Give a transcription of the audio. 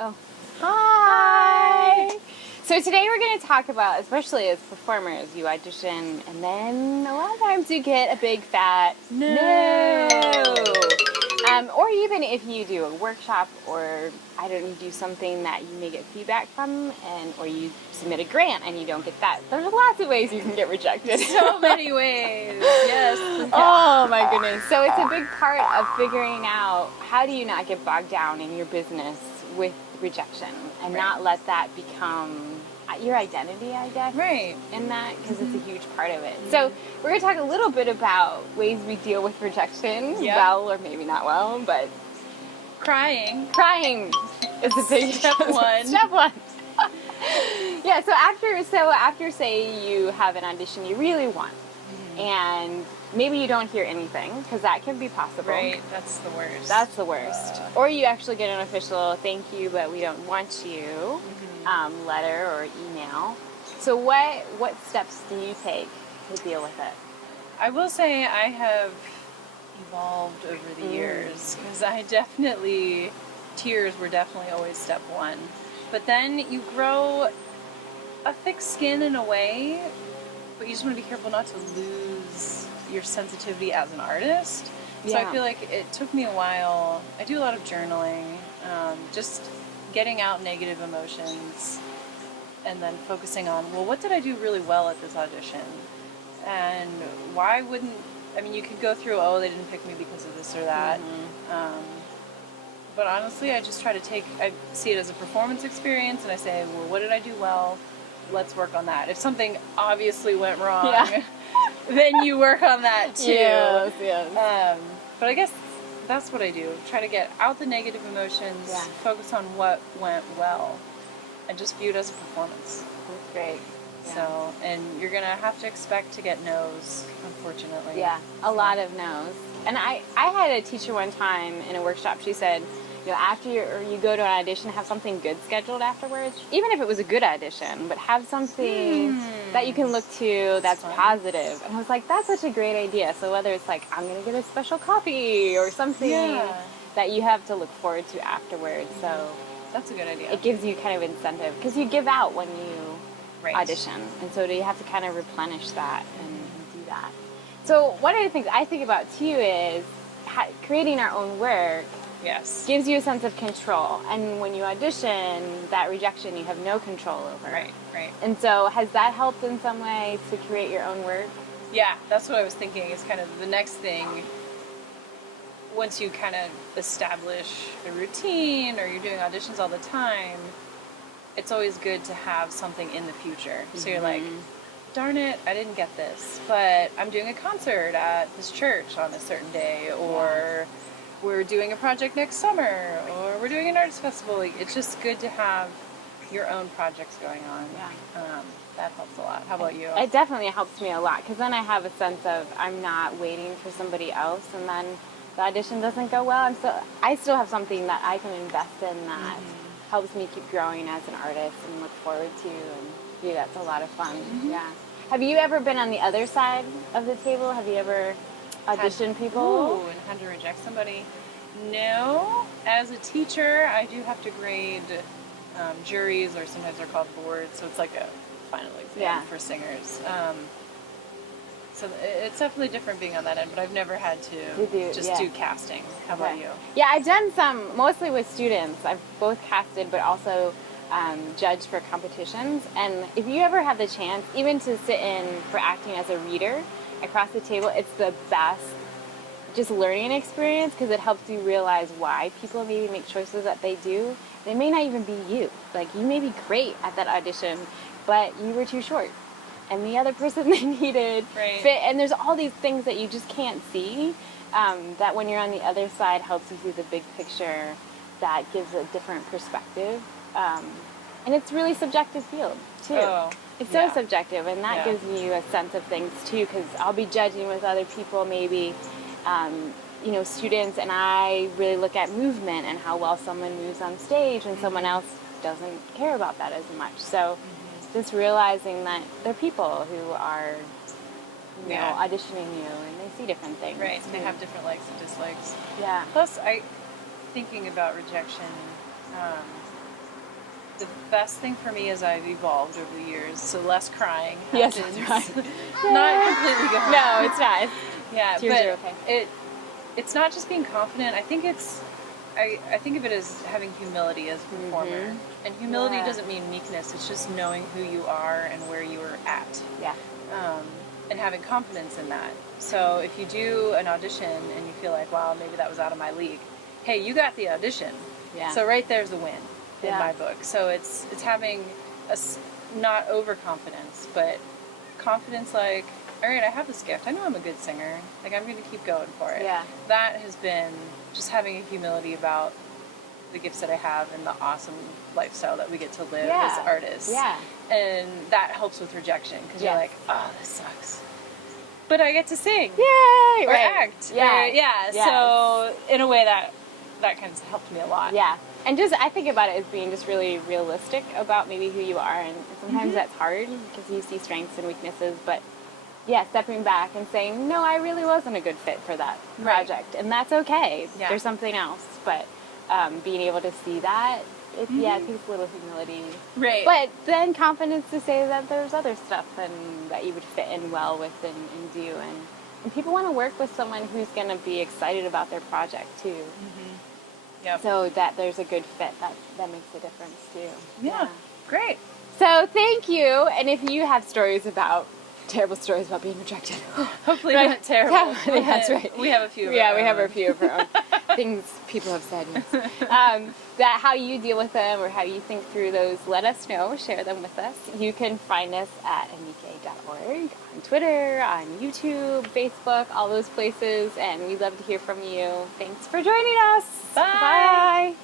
Oh. Hi! So today we're going to talk about, especially as performers, you audition and then a lot of times you get a big fat no. Or even if you do a workshop or you do something that you may get feedback from or you submit a grant and you don't get that. There's lots of ways you can get rejected. So many ways. Yes. Oh my goodness. So it's a big part of figuring out how do you not get bogged down in your business with rejection and not let that become your identity, I guess. Right. In that, because it's a huge part of it. So we're going to talk a little bit about ways we deal with rejection, well or maybe not well, but crying is a big step one. Step one. Yeah. So after say you have an audition you really want, and maybe you don't hear anything, because that can be possible. Right. That's the worst. That's the worst. Or you actually get an official thank you, but we don't want you letter or email. So what steps do you take to deal with it? I will say I have evolved over the years, because tears were definitely always step one. But then you grow a thick skin in a way, but you just want to be careful not to lose your sensitivity as an artist. So I feel like it took me a while. I do a lot of journaling, just getting out negative emotions, and then focusing on, well, what did I do really well at this audition? And why wouldn't, you could go through, they didn't pick me because of this or that. But honestly, I just try to I see it as a performance experience, and I say, well, what did I do well? Let's work on that. If something obviously went wrong, then you work on that too. Yes. But I guess that's what I do. Try to get out the negative emotions, focus on what went well, and just view it as a performance. That's great. Yeah. So, and you're going to have to expect to get no's, unfortunately. Yeah, a lot of no's. And I had a teacher one time in a workshop, she said, after you go to an audition, have something good scheduled afterwards. Even if it was a good audition, but have something that you can look to that's positive. And I was like, that's such a great idea. So whether it's like, I'm going to get a special coffee or something that you have to look forward to afterwards. So that's a good idea. It gives you kind of incentive because you give out when you audition. And so you have to kind of replenish that and do that. So one of the things I think about too is creating our own work. Yes. Gives you a sense of control. And when you audition, that rejection you have no control over. Right. And so has that helped in some way to create your own work? Yeah, that's what I was thinking is kind of the next thing. Once you kind of establish a routine or you're doing auditions all the time, it's always good to have something in the future. So you're like, darn it, I didn't get this, but I'm doing a concert at this church on a certain day, or we're doing a project next summer, or we're doing an arts festival. It's just good to have your own projects going on. Yeah. That helps a lot. How about you? It definitely helps me a lot, because then I have a sense of I'm not waiting for somebody else, and then the audition doesn't go well. I still have something that I can invest in that helps me keep growing as an artist and look forward to, and that's a lot of fun. Yeah. Have you ever been on the other side of the table? Have you ever audition people? And had to reject somebody? No. As a teacher, I do have to grade juries, or sometimes they're called boards, so it's like a final exam for singers. So it's definitely different being on that end, but I've never had to do casting. How about you? Yeah, I've done some, mostly with students. I've both casted, but also judged for competitions. And if you ever have the chance, even to sit in for acting as a reader across the table, it's the best just learning experience, because it helps you realize why people maybe make choices that they do. They may not even be you. Like, you may be great at that audition, but you were too short. And the other person they needed fit. And there's all these things that you just can't see, that when you're on the other side helps you see the big picture, that gives a different perspective. And it's really subjective field, too. It's so subjective, and that gives you a sense of things, too, because I'll be judging with other people, maybe, students, and I really look at movement and how well someone moves on stage, and someone else doesn't care about that as much. So just realizing that they're people who are, auditioning you, and they see different things. Right, they have different likes and dislikes. Yeah. Plus, thinking about rejection, the best thing for me is I've evolved over the years, so less crying Yes, happens. that's right. Not completely gone. No, it's not. Yeah, Tears but are okay. it's not just being confident. I think I think of it as having humility as a performer. And humility Yeah. doesn't mean meekness. It's just knowing who you are and where you are at. Yeah. And having confidence in that. So if you do an audition and you feel like, wow, maybe that was out of my league, hey, you got the audition. Yeah. So right there's a win in Yeah. my book. So it's having not overconfidence, but confidence like, all right, I have this gift. I know I'm a good singer. Like, I'm going to keep going for it. Yeah. That has been just having a humility about the gifts that I have and the awesome lifestyle that we get to live Yeah. as artists. Yeah. And that helps with rejection because Yes. you're like, oh, this sucks. But I get to sing. Yay! Or Right. act. Yeah. Or, yeah. Yes. So, in a way, that kind of helped me a lot. Yeah. And just, I think about it as being just really realistic about maybe who you are. And sometimes that's hard because you see strengths and weaknesses. But yeah, stepping back and saying, no, I really wasn't a good fit for that Right. project. And that's okay. Yeah. There's something else. But being able to see that, it takes a little humility. Right. But then confidence to say that there's other stuff and that you would fit in well with and do. And people want to work with someone who's going to be excited about their project too. Yep. So that there's a good fit, that makes a difference too. Yeah. Great. So thank you. And if you have stories about, terrible stories about being rejected. Hopefully Right. not terrible. Yeah, that's right. We have a few of Yeah, our we have own. a few of our own things people have said. Yes. That how you deal with them or how you think through those, let us know. Share them with us. You can find us at amike.org, on Twitter, on YouTube, Facebook, all those places. And we'd love to hear from you. Thanks for joining us. Bye. Bye.